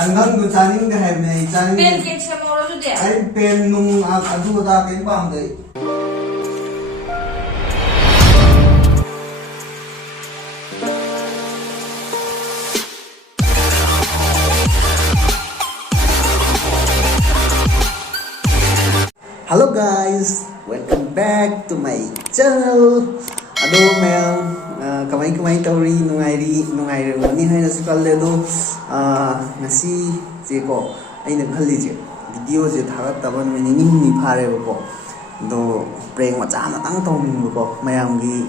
Tanggang du chaning de hai nei chaning. Pen cake semua tu dia. Ai pen nung adu da ken pam dei. Hello guys, welcome back to my channel. Ado ma'am, kamay tauri nungai ni hai na si kalle do ngasi je ko ai na khalli je video je thagat taban me ni phare ko do prank macha ma tang tong min ko mayam gi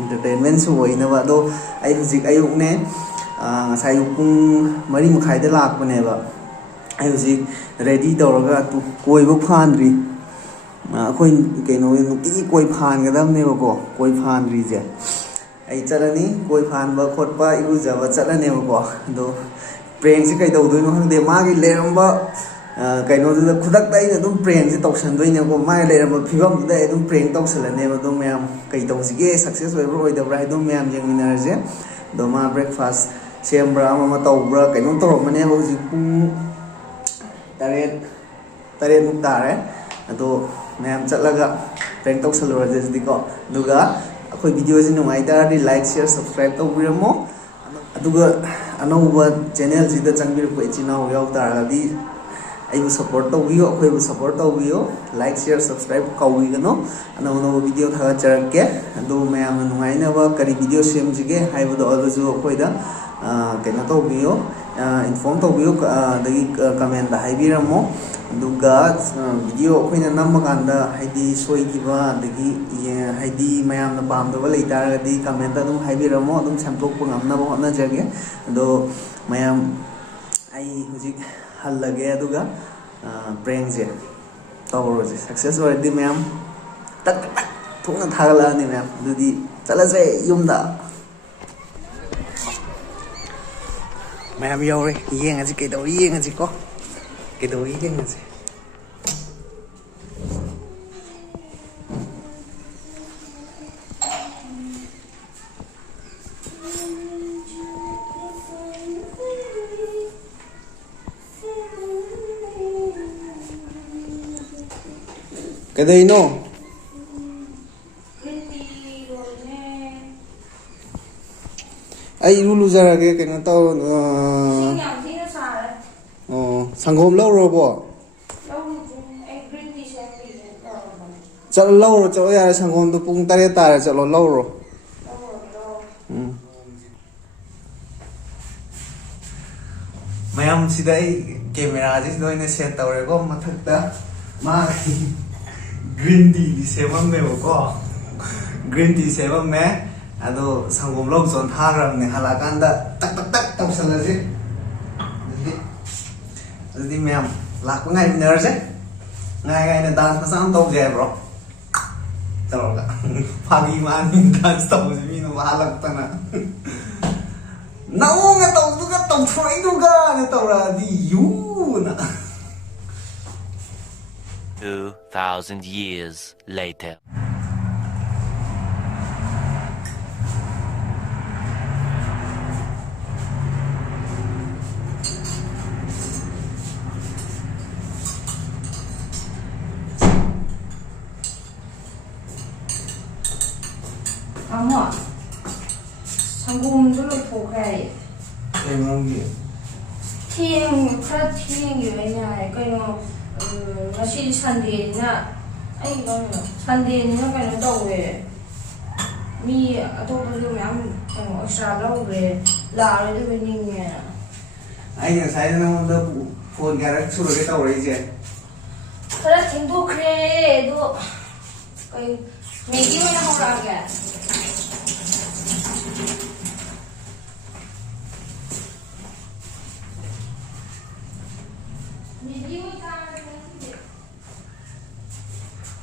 entertainment su oi na ba do ai hujik ayuk ne ngasai pung 3:30 da lak bane ba ai hujik ready tawraga tu koi bu phandri khoi keno nuti koi phan ga dam ne ba ko koi phan ri je ai chalani koi phan ba khot ba iru jaba chalane ba ko do prank si kai dau doi no hang de ma gi leram ba kaino du khudak dai na dum prank si toksan doi ne ko ma leram ba phibam da dum prank toksalane ba do mayam kai tau si ge success oi bro oi da bra dum mayam jeng minar je do ma breakfast sem bra ma tau bra kaino tor ma ne ho ji pung taret muk tare ado mayam chatlaga prank toksalura je di ko duga akhoi video ji nungai da di like share subscribe tawbiramo aduga anauba channel ji da changbir ko ichina yaw tar di ai bu support tawbiyo akhoi bu support tawbiyo like share subscribe kawi gano anau video thaga charake adu mayam nungai na ba kari video sem jige haibu do alju akhoi da kena tawbiyo inform tawbiyo dagi comment da haibiramo duga video akhoi na nam kanda haidi soi giba dagi haidi mayam na pam da lei tar di comment da dum haibiramo dum samplok pungam na bo na jage do mayam ai hujik hallage aduga prank je tawro je success already mayam tak thungna thagala ni mayam dudi chalase yumda mayam yore yeng aji ko kedau yeng aji Kedai no. Ai lulu zara ke kena tau sanggom lau ro bo. Chalo lau ro chalo ya sanggom tu pung tare tare chalo lau ro. Mayam sidai kamera ji doi ne set tawre ko mathakta ma green tea di sevam me ko green tea sevam me ado sangom log zon tharam ne halakanda tak tau salaje jadi mem lak ngai bener je ngai na dance masang tau je bro tau ga pagi man min dance tau je min halak tana nau nga tau du ga tau throi du ga ne tau ra di yu na 2,000 years later. Ama sanggum dulu pokai. emang gi Tiang you ina kaino ngasi Sunday na ai lo Sunday na kaino dawe mi atop du mayam extra lawe la le de ning ne ai na sai na da phone gara suru ke tau ri je khara thingdu khre do kai megi mana ho ra ga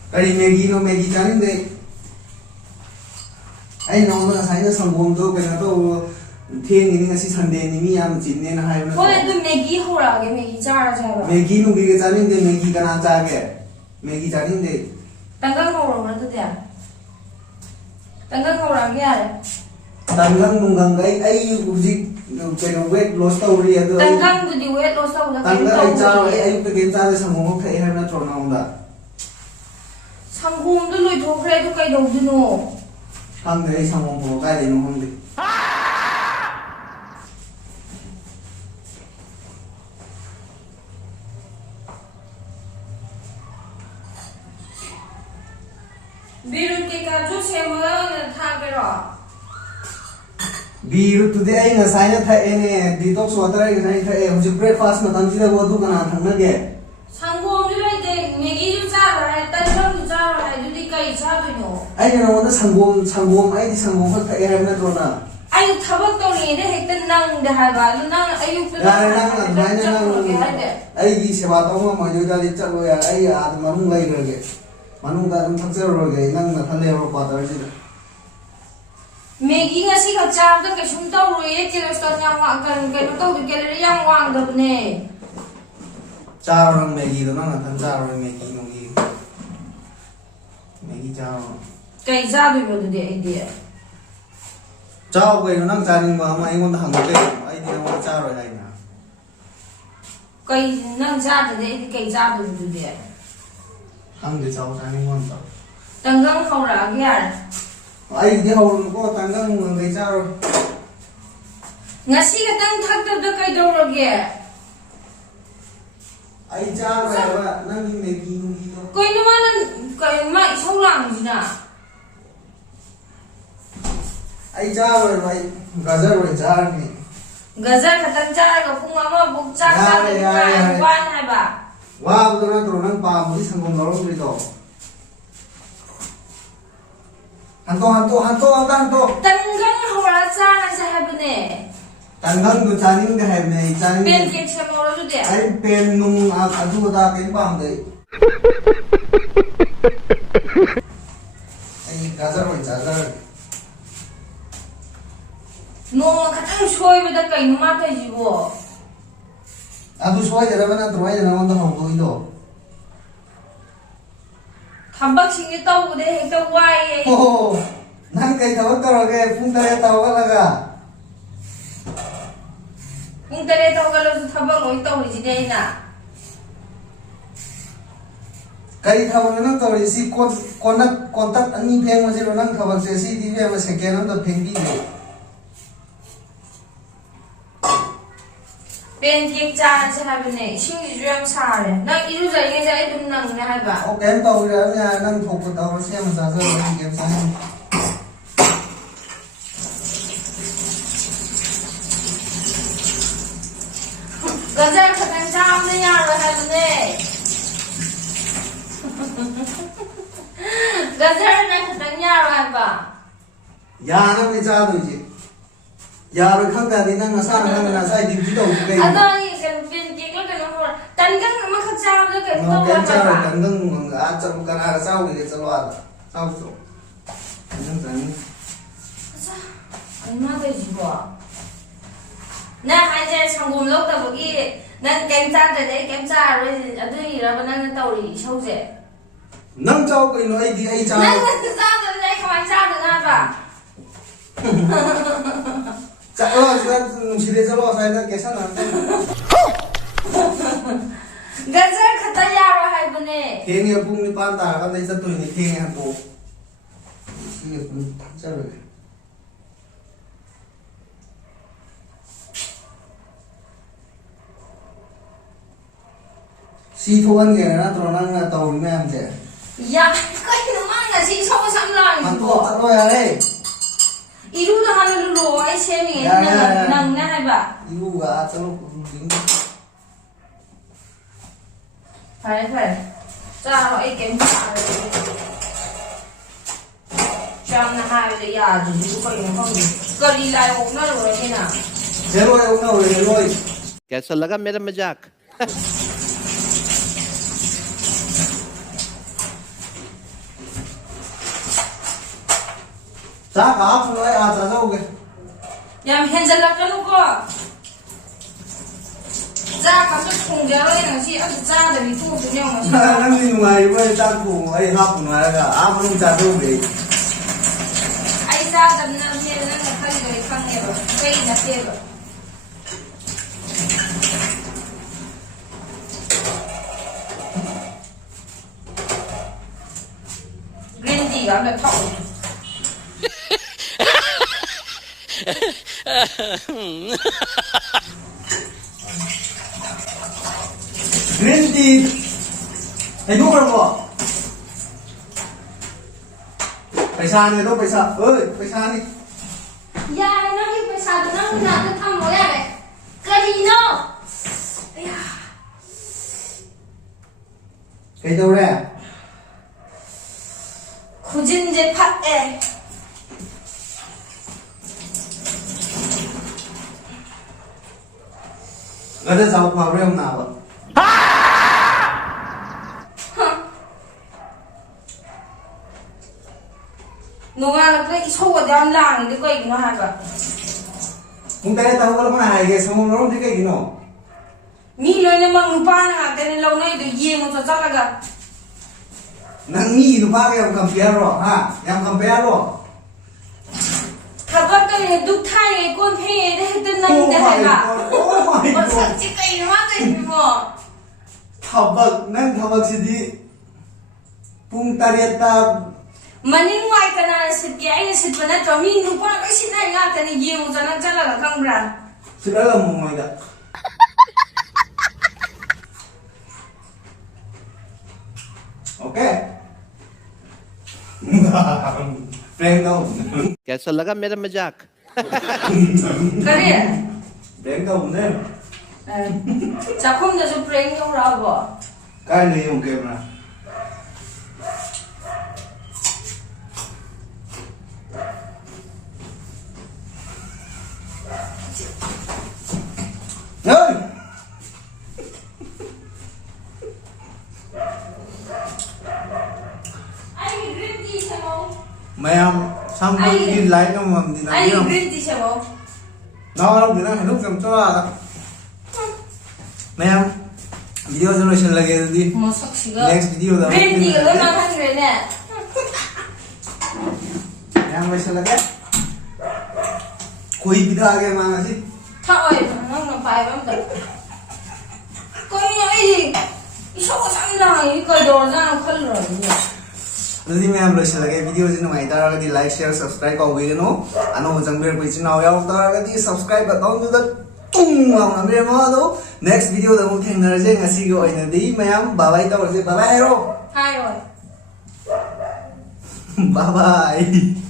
Kari Maggie chaning de ai no na sai na sanggom do kena to theng ni ngasi Sunday ni mi am chin ne na hai na Poi tu Maggie ho ra ge Maggie cha ra cha ba Maggie nu ge chaning de Maggie kana cha ge Maggie chaning de tanggang ho ra ma tu dia tanggang ho ra ge ya Tanggang nunggang ay uji kaya weight loss tawri ado ay Tanggang budi weight loss tawda tanggang ay charo ay pagin charo sangong kay har na trona unda 상공도 로이 도크래도 까이 도드노 hang dei sangong ko kay dino hang di 비를 깨가 조세면 타게라 biru today ay ngasay na thae ne detox water ay ngasay thae huji breakfast matam sida bo du kana thangna ge 상공도 라이데 메기도 짜라 딸랑도 짜라 두디 까이 짜도노 ay na wona sangom ay di sangom ko thae har na trona 아이 타박 떠리데 핵든 낭데 하가 낭 아유도 ya nang ay di seba taw ma jo ja di chalo ya ay ad manung lai ge manung da dum thakse ro ge nang na thale ro pa dar ji 메기 ngasi ka chabda ka shum taw roye cholesterol yang wa kan kan taw calorie yang wang da bne Charo Maggie do na tan charo Maggie no gi Maggie charo kai zabi bodu de idea chao ko nang charing ma ma ingon hang ke ai di mo charo lai na kai nang za de kai zabi bodu de hang de chao charing mon ta tanggang khawra gyar ai di haw ko tangang ngai charo ngasi ka tang thak da kai do roge ai charo ba nang ni Maggie no gi do koi no man kai mai solang jina ai charo ba gajar ba jar ni gazar ka tang chara ka pung ama buk cha cha de kai wan hai ba wa bu na tro nang pa mu sangom lo ri do hanto tanggang khawra cha na sa habne tangang du charing de hai ne charing ben ke chamo ro de ai pen nung adu da ken pam dei ai gajar oi gajar no ka tang choi ba da kai no ma thai ji bo adu soi jara bana troi jana on da hong doi do thambak sing ni taw de he taw wai oh nang kai thawak karo ge pung tare taw ga laga pung tare taw ga lo su thambak loi taw ji de na kai thawak na taw ri si kontak ani pheng ma jero nang thawak se si di be ma second on da pheng di de ben ke cha na sa habne sing ji yam sa le na iru ja ye ja dum nang na ha ba o ken taw ra nya nang thok ko taw se ma sa sa ge sa gazar ka tang cha na ya ro ha ne gazar na ka tang ya ro ha ba ya na ni cha do ji ya ro khang da ni nang na sa na sa di di do ge ada ni kan ben ke lo kan ho tanggang ma ka cha da ka no ken cha ba ra tangang a cha ka na sa ge cha lo a sa so nang ta ni 얼마 되지 뭐? 나 이제 성공 lok다 보기 난 겜짜데 겜짜를 아들이라고 나는 떠오리 쇼제 nang chao ko no ai di ai cha 난 짜데 가만 짜데 나봐 cha lo sa sire cha lo sa na ke sa na 가자 갔다 야로 할거네 theng ya pung ni pan ta ka dai sa tu ni theng ya to si pung ta cha ro si thoan ge na tro nang na taw ni am je 야 거기 너만가 지금 삼랑 han to 이거 ta ro ya le 이루도 하는 로 아이 셈이 야, 야, 야. 낭나 해봐 iu ga cha lo ku ding phải ra rồi kiểm tra trong là hai cái nhà thì có phải không có đi lại ổn nó rồi thế nào je lo ya no re lo कैसा लगा मेरा मजाक cha ka ap no a cha zo ge nhằm hiện giờ là cái lúc có ra cả cái thùng đéo đây là gì ăn ra để bị thu từ nhau mà chị nang ni ngai ba cha ku ai ha pu na ga a mu cha zo ge ai ra tầm năm nay nó là thay ꯀꯩ ꯅꯠꯇꯦꯕ green tea 가 몇 턱? 그랜디 이거 그러고 पैसा दो पैसा ओए पैसा नहीं 야, 너희 회사도 너무 나한테 뭐야 돼? 그리노. 야, 그래도래 구진제 팥에 어제 자고 밥을 형 나와 농아는 이소가 대한 랑인데 거기는 하가. 공단에 타고 가면 아이게 성공으로 되게 이노 미련의 막 누파나 때는 라우나이도 이해못 하다가 낭미 누파가 양 컴페어로 양 컴페어로 가봤더니 둑타에 꼰팽에 했던 놈인데 해가. 오 마이 갓 어서 찍고 이놈하더니 뭐. 타박 난 타박시디 뿡 따리했다 Maning wai kana sitke ai sitpa na to mi nu pa ka sinai nga tani yemu jana jala ga kangbran Sila mo mo ida Okay Prank daw कैसा लगा मेरा मजाक kare Prank daw ne chakhum da su prank yo ra bo Kaya na yung camera Hey! ai green tea se mo Mayam sampai di like ka mo di na ai yun. green tea se mo Nakarap din ang hinug sa mga Mayam video solution lagi di. mo sak siga Next video daw. green tea ga na han re ne Mayam may lagi. Koi bida age mga si. tha oi nang na pai bam da ko ni ai iso ko sang na ai ko dor na khal ro ni Jadi mayam lagi video sini ngai tara di like share subscribe kau video no. Ano jangber ko chinaw yaw tara di subscribe button tu da tung lang na mere mo do. Next video da mo theng na je ngasi ko ina di mayam bye bye tawar je bye bye ro. hai rồi Bye bye.